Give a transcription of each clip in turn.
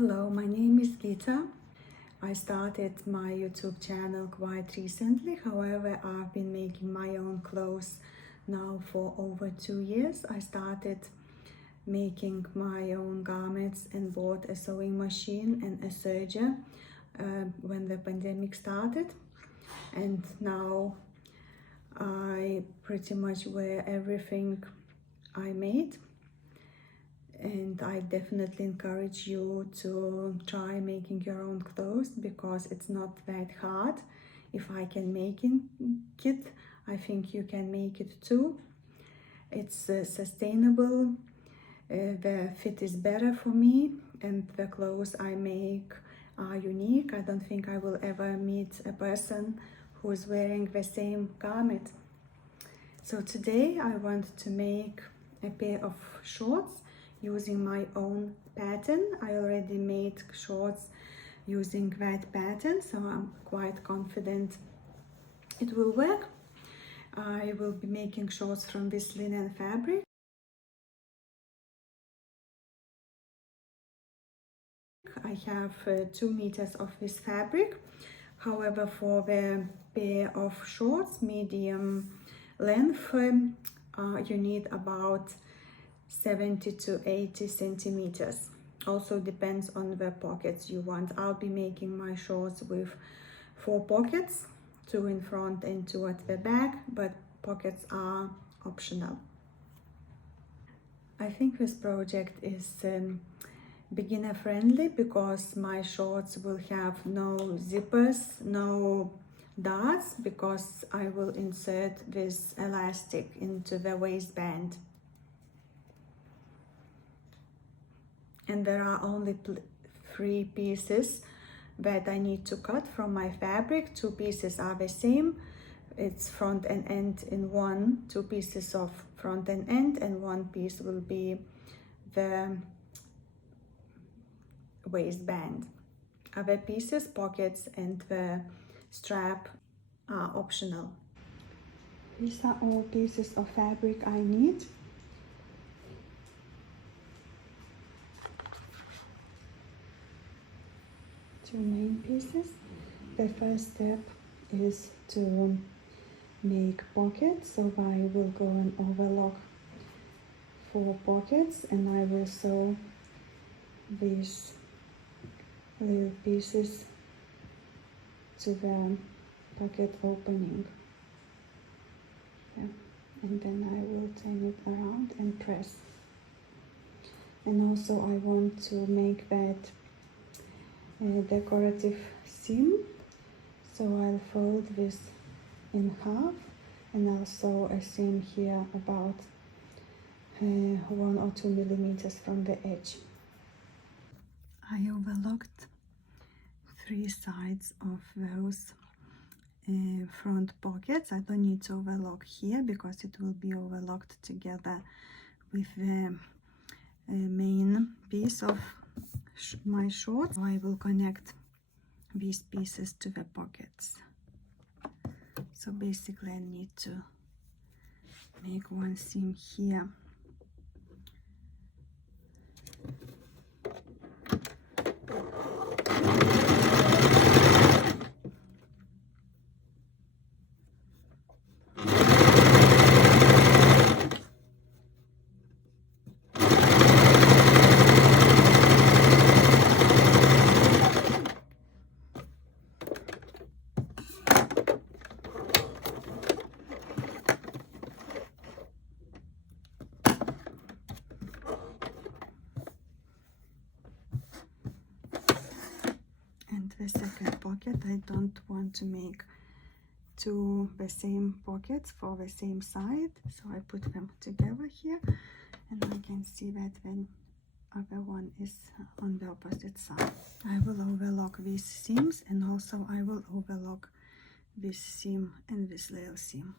Hello, my name is Gita. I started my YouTube channel quite recently. However, I've been making my own clothes now for over 2 years. I started making my own garments and bought a sewing machine and a serger when the pandemic started. And now I pretty much wear everything I made. And I definitely encourage you to try making your own clothes because it's not that hard. If I can make it, I think you can make it too. It's sustainable, the fit is better for me, and the clothes I make are unique. I don't think I will ever meet a person who is wearing the same garment. So today I want to make a pair of shorts using my own pattern. I already made shorts using that pattern, so I'm quite confident it will work. I will be making shorts from this linen fabric. I have 2 meters of this fabric. However, for the pair of shorts, medium length, you need about 70 to 80 centimeters. Also depends on the pockets you want. I'll be making my shorts with 4 pockets, 2 in front and 2 at the back, but pockets are optional. I think this project is beginner friendly because my shorts will have no zippers, no darts, because I will insert this elastic into the waistband. And there are only 3 pieces that I need to cut from my fabric. 2 pieces are the same. It's front and end in one, 2 pieces of front and end, and 1 piece will be the waistband. Other pieces, pockets and the strap, are optional. These are all pieces of fabric I need. 2 main pieces. The first step is to make pockets, so I will go and overlock 4 pockets, and I will sew these little pieces to the pocket opening. Yeah. And then I will turn it around and press. And also I want to make that decorative seam, so I'll fold this in half and I'll sew a seam here about 1 or 2 millimeters from the edge. I overlocked 3 sides of those front pockets. I don't need to overlock here because it will be overlocked together with the main piece of my shorts. I will connect these pieces to the pockets. So basically I need to make 1 seam here. The second pocket, I don't want to make 2 the same pockets for the same side, so I put them together here, and I can see that the other one is on the opposite side. I will overlock these seams, and also I will overlock this seam and this little seam.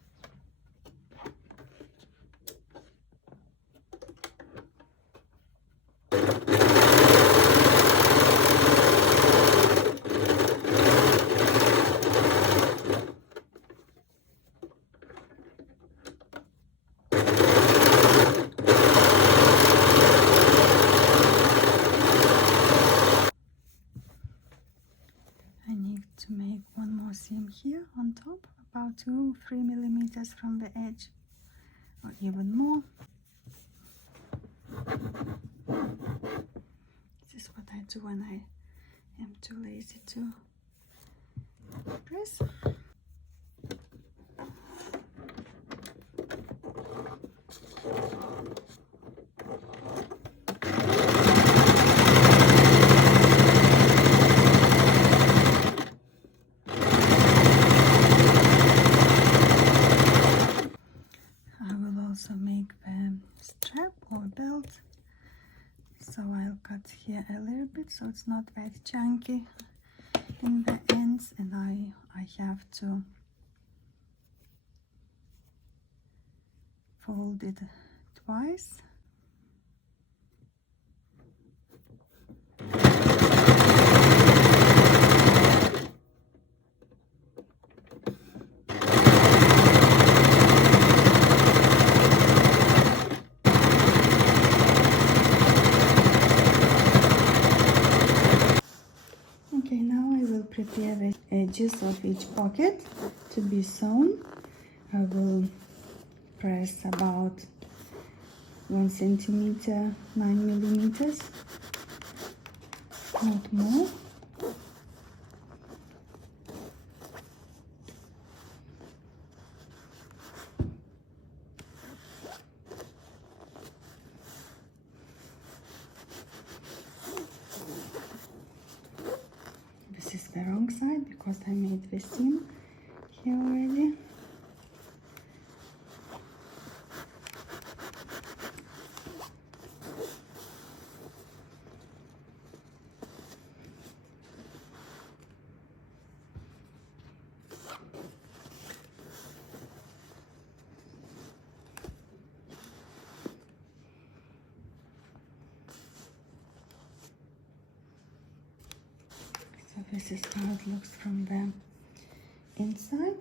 to make one more seam here on top, about 2-3 millimeters from the edge, or even more. This is what I do when I am too lazy to press. I will also make the strap or belt, so I'll cut here a little bit so it's not that chunky in the ends, and I have to fold it twice. Okay, now I will prepare the edges of each pocket to be sewn. I will press about 1 centimeter, 9 millimeters, not more. This is the wrong side because I made the seam here already. So this is how it looks from the inside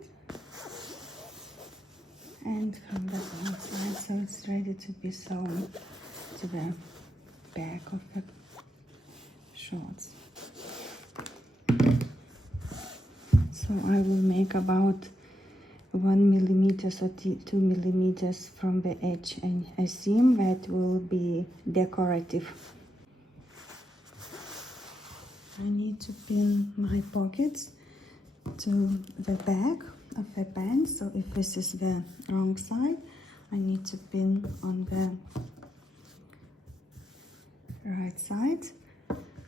and from the outside, so it's ready to be sewn to the back of the shorts. So I will make about 1 millimeter or 2 millimeters from the edge and a seam that will be decorative. I need to pin my pockets to the back of the pants, so if this is the wrong side, I need to pin on the right side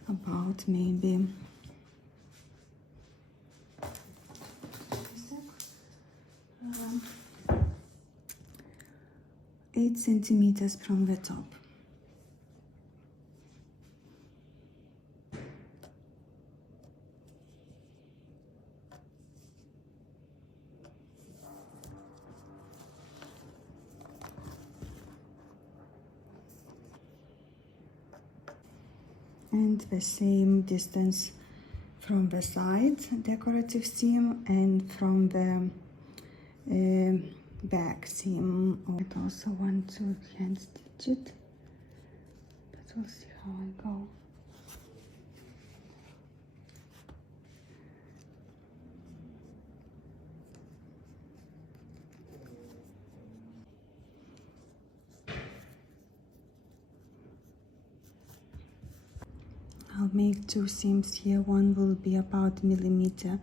about maybe 8 centimeters from the top. And the same distance from the side decorative seam and from the back seam. I also want to hand stitch it, but we'll see how I go. I'll make 2 seams here. One will be about millimeter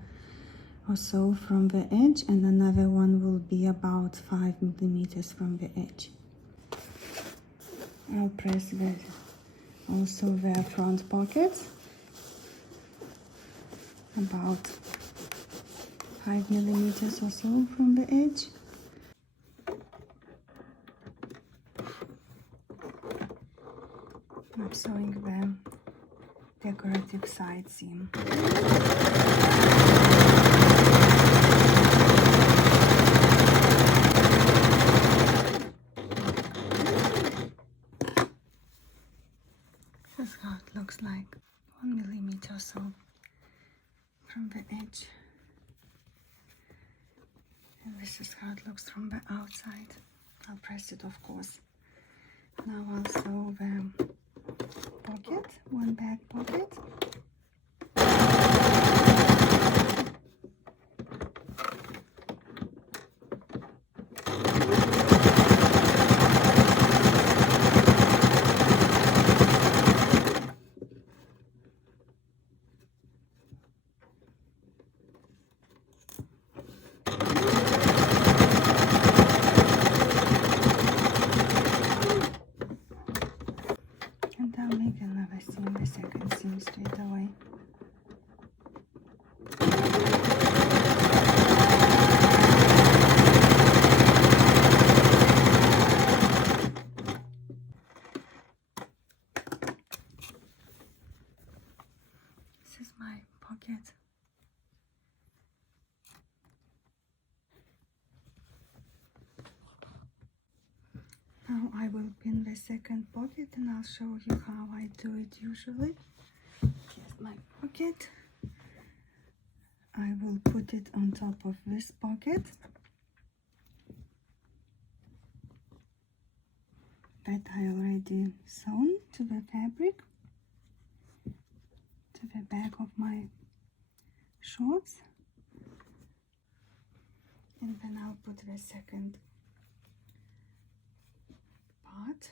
or so from the edge, and another one will be about 5 millimeters from the edge. I'll press also the front pockets about 5 millimeters or so from the edge. I'm sewing the decorative side seam. This is how it looks like, 1 millimeter or so from the edge. And this is how it looks from the outside. I'll press it, of course. Now I'll sew the pocket, one back pocket. making the second seam straight away. This is my pocket. Now I will pin the second pocket and I'll show you how I do it usually. Here's my pocket. I will put it on top of this pocket that I already sewn to the fabric, to the back of my shorts, and then I'll put the second part.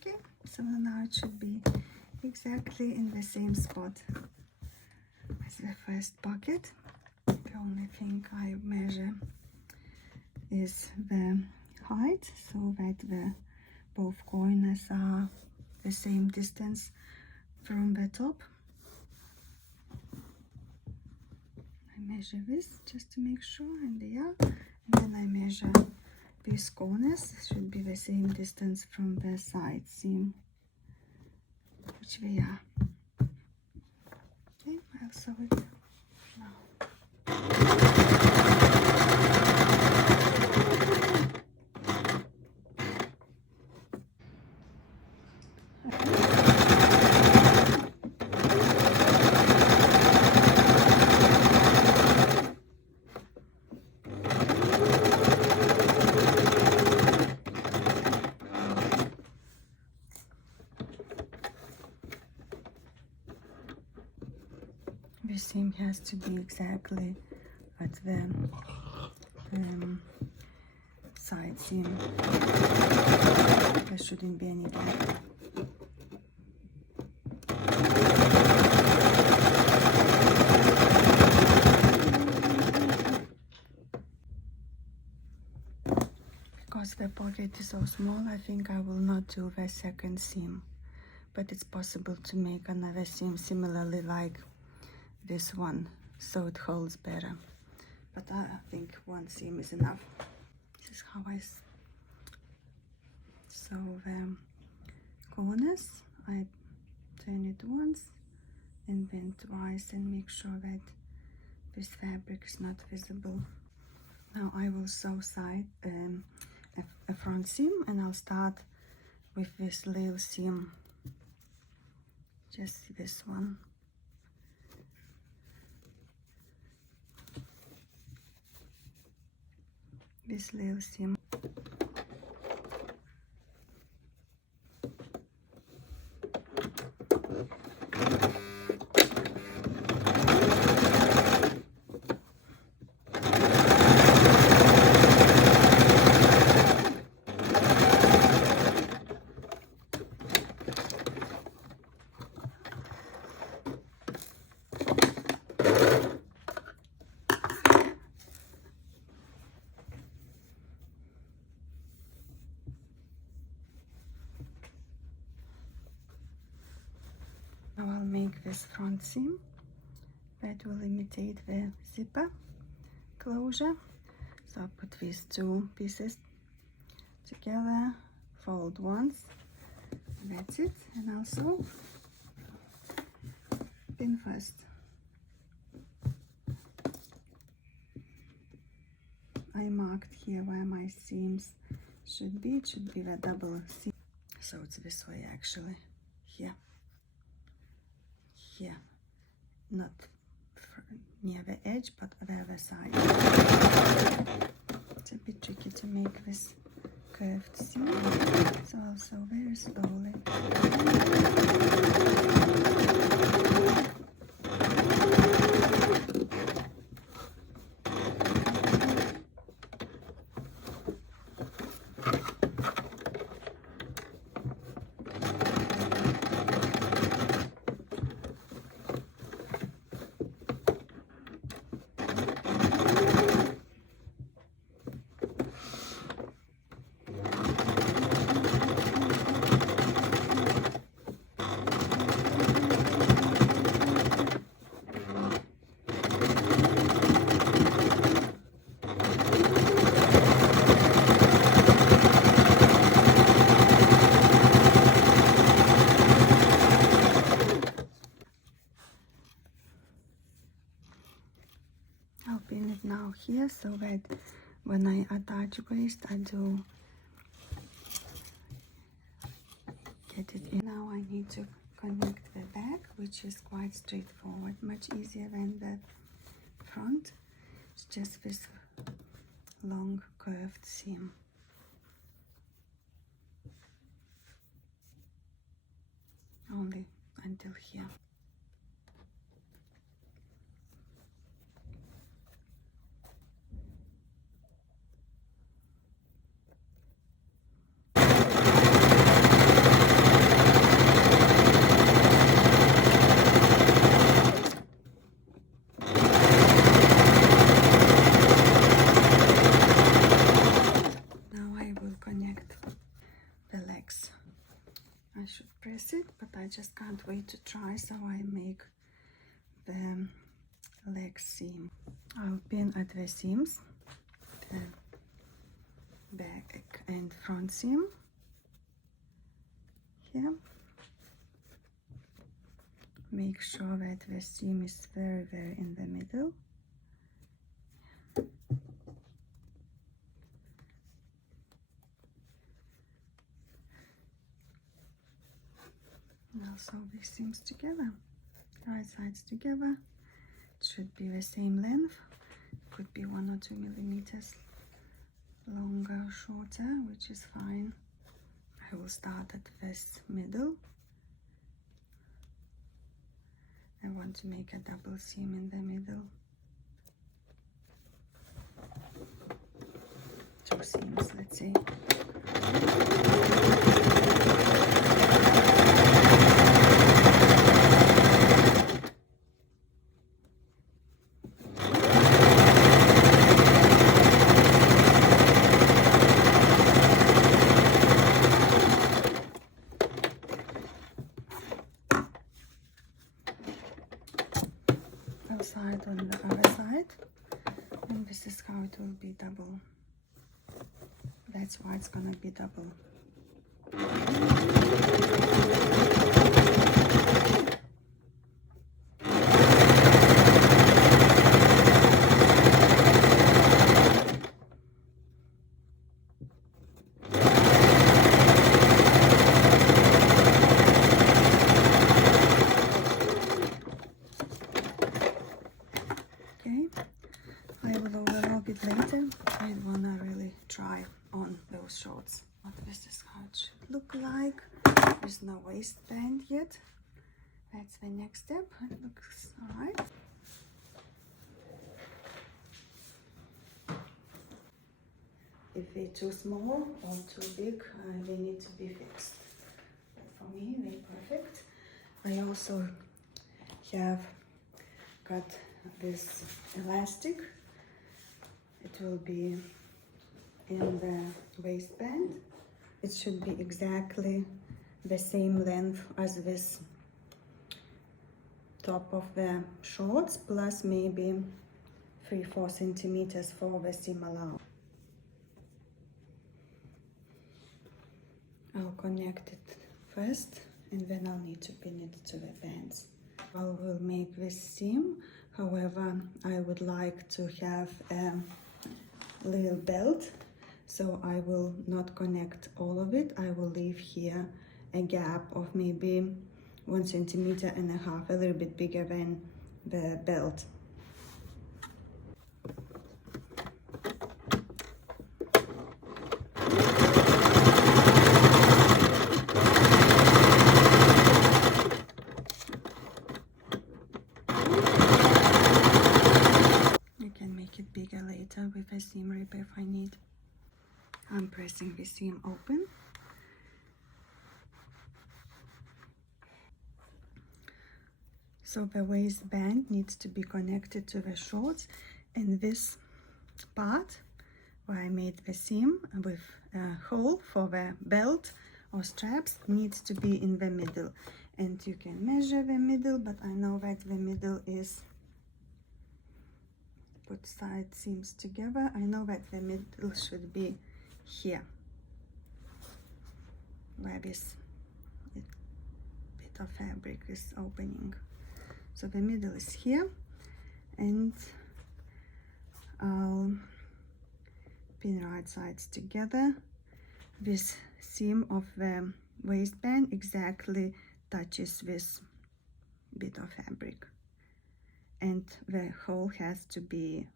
Okay, so now it should be exactly in the same spot as the first pocket. The only thing I measure is the height, so that both corners are the same distance from the top. I measure this just to make sure, and they are. And then I measure these corners, should be the same distance from the side seam, which they are. Okay, I'll sew it now. The seam has to be exactly at the side seam. There shouldn't be any gap. Because the pocket is so small, I think I will not do the second seam, but it's possible to make another seam similarly like this one, so it holds better. But I think one seam is enough. This is how I sew the corners. I turn it once and then twice and make sure that this fabric is not visible. Now I will sew a front seam, and I'll start with this little seam, just this one. This little seam. Now I'll make this front seam that will imitate the zipper closure. So I'll put these two pieces together, fold once, That's it. And also pin first. I marked here where my seams should be. It should be the double seam. So it's this way actually. Here. Here. Not near the edge, but the other side. It's a bit tricky to make this curved seam, so also very slowly. I'll pin it now here so that when I attach waist, I do get it in. Now I need to connect the back, which is quite straightforward, much easier than the front. It's just this long curved seam. Only until here. I should press it, but I just can't wait to try, so I make the leg seam. I'll pin at the seams, the back and front seam here. Make sure that the seam is very in the middle. Now sew these seams together, right sides together. It should be the same length, could be 1 or 2 millimeters longer or shorter, which is fine. I will start at this middle. I want to make a double seam in the middle. 2 seams, let's see. Side on the other side, and this is how it will be double. That's why it's gonna be double. I will overlap it later. I wanna really try on those shorts. But this is how it should look like. There's no waistband yet. That's the next step. It looks alright. If they're too small or too big, they need to be fixed. But for me, they're perfect. I also have got this elastic. It will be in the waistband. It should be exactly the same length as this top of the shorts, plus maybe 3-4 centimeters for the seam allowance. I'll connect it first, and then I'll need to pin it to the bands. I will make this seam, however, I would like to have a little belt, so I will not connect all of it. I will leave here a gap of maybe 1.5 centimeters, a little bit bigger than the belt. Bigger later with a seam ripper if I need. I'm pressing the seam open. So the waistband needs to be connected to the shorts, and this part where I made the seam with a hole for the belt or straps needs to be in the middle. And you can measure the middle, but I know that the middle is, put side seams together, I know that the middle should be here, where this bit of fabric is opening. So the middle is here, and I'll pin right sides together. This seam of the waistband exactly touches this bit of fabric, and the hole has to be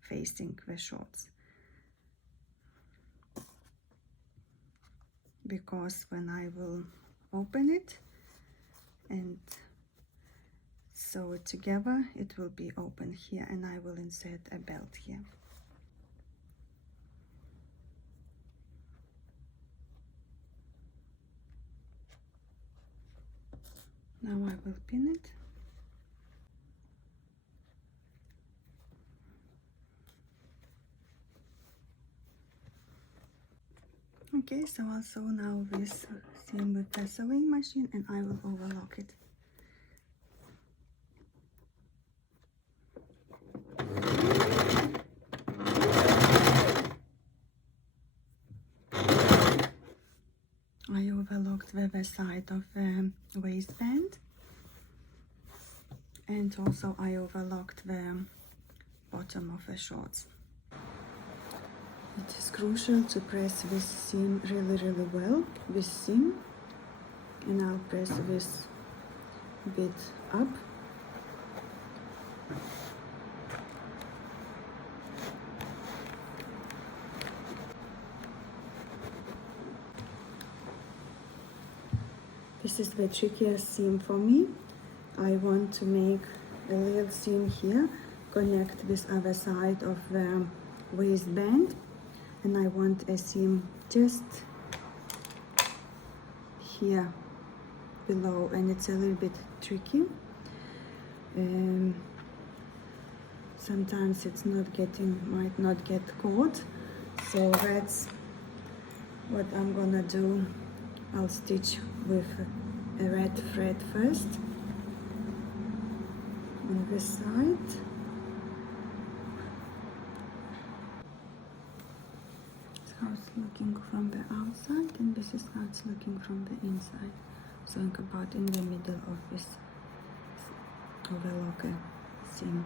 facing the shorts, because when I will open it and sew it together, it will be open here, and I will insert a belt here. Now I will pin it. Okay, so I'll sew now this seam with the sewing machine, and I will overlock it. I overlocked the side of the waistband, and also I overlocked the bottom of the shorts. It is crucial to press this seam really well, this seam, and I'll press this bit up. This is the trickiest seam for me. I want to make a little seam here, connect this other side of the waistband, and I want a seam just here below, and it's a little bit tricky. Sometimes it's not getting, might not get caught, so that's what I'm gonna do. I'll stitch with a red thread first on this side. How it's looking from the outside, and this is how it's looking from the inside. So think about in the middle of this overlocker seam.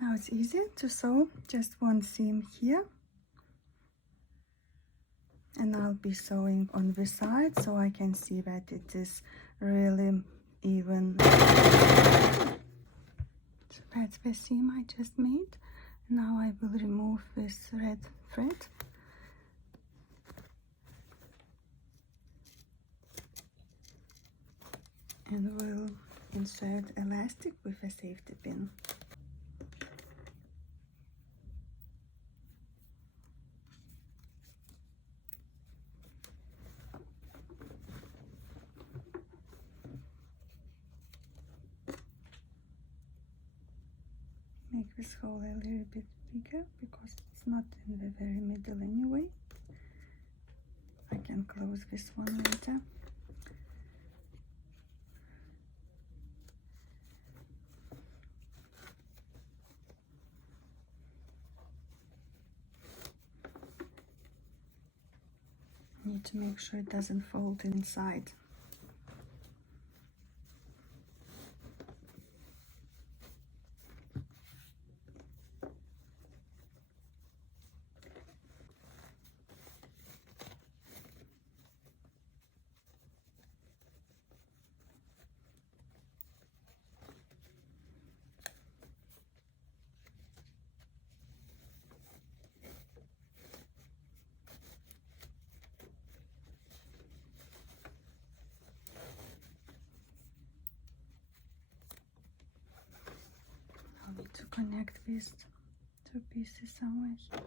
Now it's easy to sew just one seam here, and I'll be sewing on this side so I can see that it is really even. So that's the seam I just made. Now I will remove this red thread. And we'll insert elastic with a safety pin. Make this hole a little bit bigger because it's not in the very middle anyway. I can close this one later. to make sure it doesn't fold inside. I'll need to connect these two pieces somewhere here.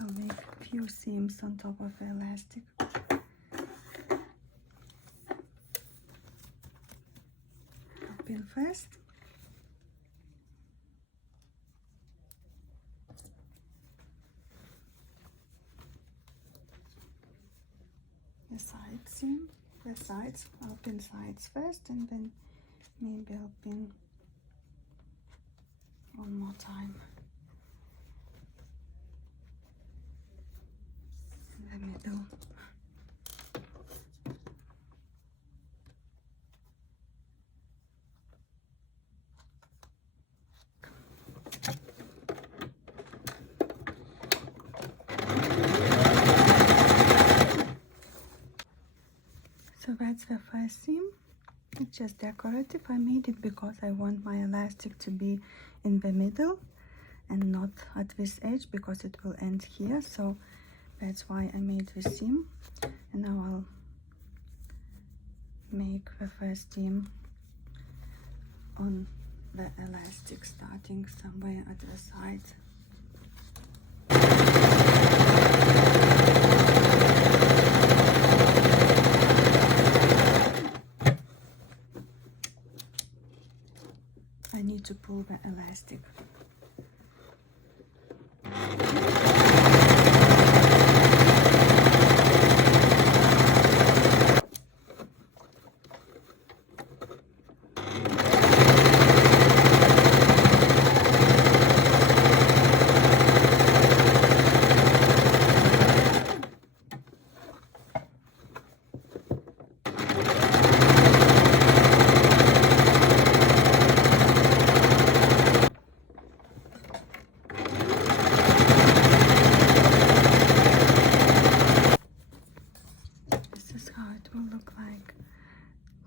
I'll make a few seams on top of the elastic. Open first. The side seam, the sides, I'll pin sides first and then maybe I'll pin one more time in the middle. So that's the first seam. It's just decorative. I made it because I want my elastic to be in the middle and not at this edge, because it will end here. So that's why I made this seam. And now I'll make the first seam on the elastic, starting somewhere at the side. I need to pull the elastic.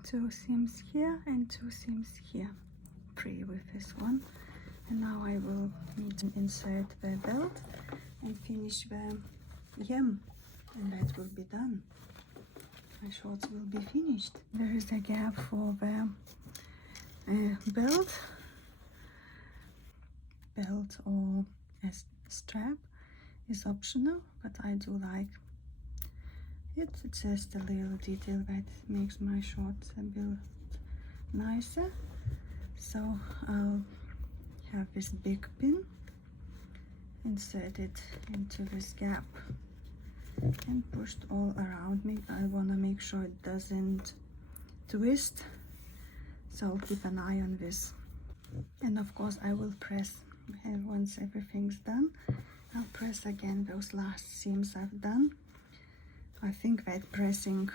Two seams here and two seams here, three with this one. And now I will need to insert the belt and finish the hem, and that will be done. My shorts will be finished. There is a gap for the belt or a strap is optional, but I do like it. It's just a little detail that makes my shorts a bit nicer. So I'll have this big pin, insert it into this gap and pushed all around me. I want to make sure it doesn't twist, so I'll keep an eye on this. And of course I will press, and once everything's done, I'll press again those last seams I've done. I think that pressing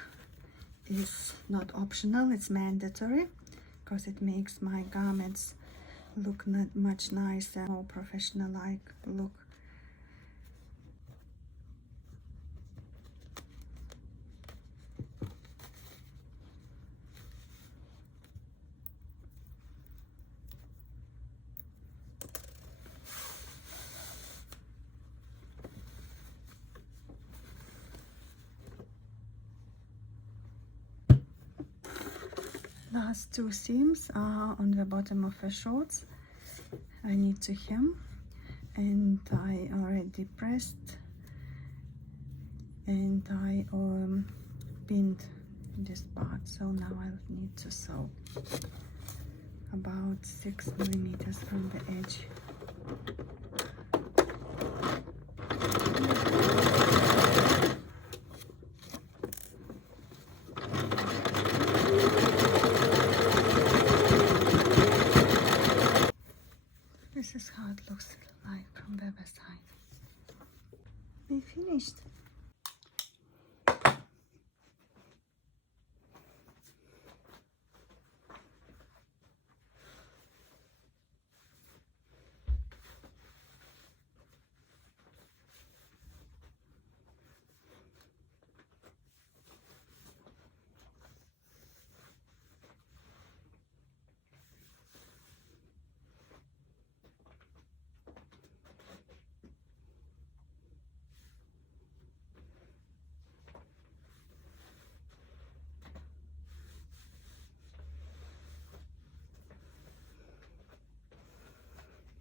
is not optional, it's mandatory, because it makes my garments look much nicer, more professional-like look. Last two seams are on the bottom of the shorts. I need to hem, and I already pressed, and I pinned this part, so now I'll need to sew about 6 millimeters from the edge. This is how it looks like from the other side. We finished.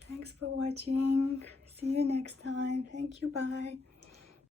Thanks for watching. See you next time. Thank you. Bye.